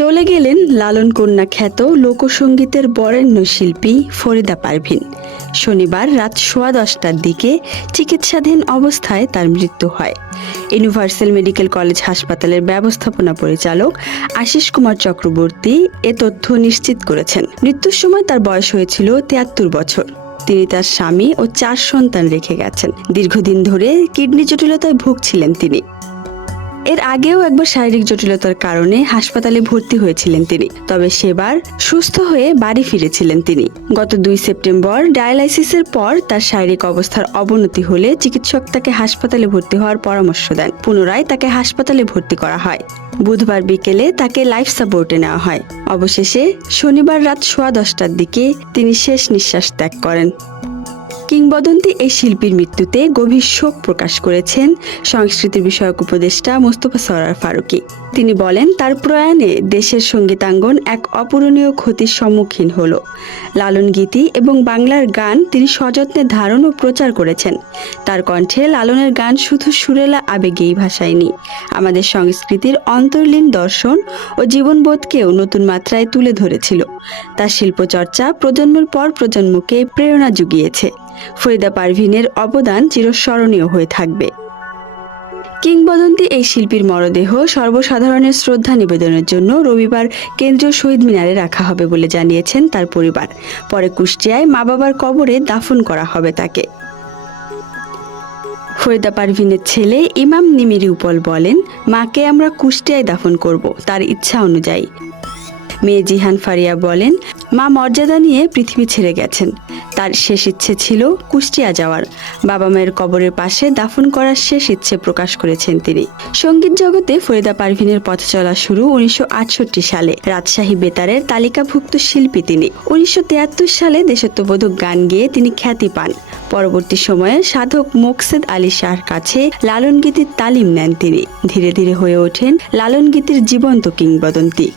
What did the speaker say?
চলে গেলেন লালন কন্যা খ্যাত লোকসঙ্গীতের বরেণ্য শিল্পী ফরিদা পারভীন। শনিবার রাত 10:15টার দিকে চিকিৎসাধীন অবস্থায় তার মৃত্যু হয়। ইউনিভার্সাল মেডিকেল কলেজ হাসপাতালের ব্যবস্থাপনা পরিচালক আশিস কুমার চক্রবর্তী এ তথ্য নিশ্চিত করেছেন। মৃত্যুর সময় তার বয়স হয়েছিল 73 বছর। তিনি তার স্বামী ও 4 সন্তান রেখে গেছেন। দীর্ঘদিন ধরে কিডনি জটিলতায় ভুগছিলেন তিনি। এর আগেও একবার শারীরিক জটিলতার কারণে হাসপাতালে ভর্তি হয়েছিলেন তিনি, তবে সেবার সুস্থ হয়ে বাড়ি ফিরেছিলেন তিনি। গত 2 সেপ্টেম্বর ডায়ালাইসিসের পর তার শারীরিক অবস্থার অবনতি হলে চিকিৎসক তাকে হাসপাতালে ভর্তি হওয়ার পরামর্শ দেন। পুনরায় তাকে হাসপাতালে ভর্তি করা হয়। বুধবার বিকেলে তাকে লাইফ সাপোর্টে নেওয়া হয়। অবশেষে শনিবার রাত 10:15টার দিকে তিনি শেষ নিঃশ্বাস ত্যাগ করেন। কিংবদন্তি এই শিল্পীর মৃত্যুতে গভীর শোক প্রকাশ করেছেন সংস্কৃতি বিষয়ক উপদেষ্টা মোস্তফা সরয়ার ফারুকী। তিনি বলেন, তার প্রয়াণে দেশের সঙ্গীতাঙ্গন এক অপূরণীয় ক্ষতির সম্মুখীন হল। লালন গীতি এবং বাংলার গান তিনি সযত্নে ধারণ ও প্রচার করেছেন। তার কণ্ঠে লালনের গান শুধু সুরেলা আবেগেই ভাসায়নি, আমাদের সংস্কৃতির অন্তর্লীন দর্শন ও জীবনবোধকেও নতুন মাত্রায় তুলে ধরেছিল। তার শিল্পচর্চা প্রজন্মের পর প্রজন্মকে প্রেরণা জুগিয়েছে। ফরিদা পারভীনের অবদান চিরস্মরণীয় হয়ে থাকবে। কিংবদন্তি এই শিল্পীর মরদেহ সর্বসাধারণের শ্রদ্ধা নিবেদনের জন্য রবিবার কেন্দ্রীয় শহীদ মিনারে রাখা হবে বলে জানিয়েছেন তার পরিবার। পরে কুষ্টিয়ায় মা বাবার কবরে দাফন করা হবে তাকে। ফরিদা পারভীনের ছেলে ইমাম নিমিরি উপল বলেন, মাকে আমরা কুষ্টিয়ায় দাফন করব তার ইচ্ছা অনুযায়ী। মেয়ে জিহান ফারিয়া বলেন, মা মর্যাদা নিয়ে পৃথিবী ছেড়ে গেছেন। তার শেষ ইচ্ছে ছিল কুষ্টিয়া যাওয়ার। বাবা মায়ের কবরের পাশে দাফন করার শেষ ইচ্ছে প্রকাশ করেছেন তিনি। সঙ্গীত জগতে ফরিদা পারভীনের পথ চলা শুরু 1968 সালে। রাজশাহী বেতারের তালিকাভুক্ত শিল্পী তিনি। 1973 সালে দেশাত্মবোধক গান গেয়ে তিনি খ্যাতি পান। পরবর্তী সময়ে সাধক মোকসেদ আলী শাহর কাছে লালন গীতির তালিম নেন তিনি। ধীরে ধীরে হয়ে ওঠেন লালন গীতির জীবন্ত কিংবদন্তি।